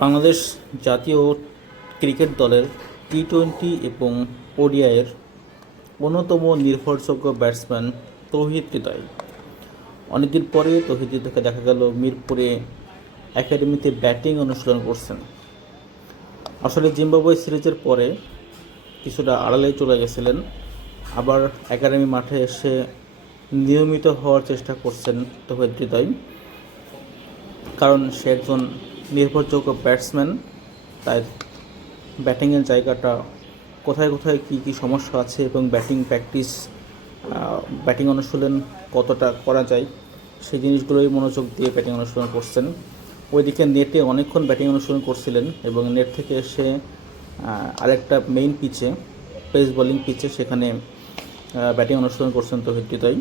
বাংলাদেশ জাতীয় ক্রিকেট দলের টি-টোয়েন্টি এবং ওডিআইয়ের অন্যতম নির্ভরযোগ্য ব্যাটসম্যান তৌহিদ হৃদয়। অনেকদিন পরে তৌহিদ হৃদয়কে দেখা গেল মিরপুরে একাডেমিতে ব্যাটিং অনুশীলন করছেন। আসলে জিম্বাবুয়ে সিরিজের পরে কিছুটা আড়ালে চলে গেছিলেন, আবার একাডেমি মাঠে এসে নিয়মিত হওয়ার চেষ্টা করছেন তৌহিদ হৃদয়, কারণ সে একজন নির্ভরযোগ্য ব্যাটসম্যান। তাই ব্যাটিংয়ের জায়গাটা কোথায় কোথায় কী কী সমস্যা আছে এবং ব্যাটিং প্র্যাকটিস, ব্যাটিং অনুশীলন কতটা করা যায় সেই জিনিসগুলোই মনোযোগ দিয়ে ব্যাটিং অনুশীলন করছেন। ওইদিকে নেটে অনেকক্ষণ ব্যাটিং অনুশীলন করছিলেন এবং নেট থেকে এসে আরেকটা মেইন পিচে, পেস বোলিং পিচে, সেখানে ব্যাটিং অনুশীলন করছেন তৌহিদ হৃদয়।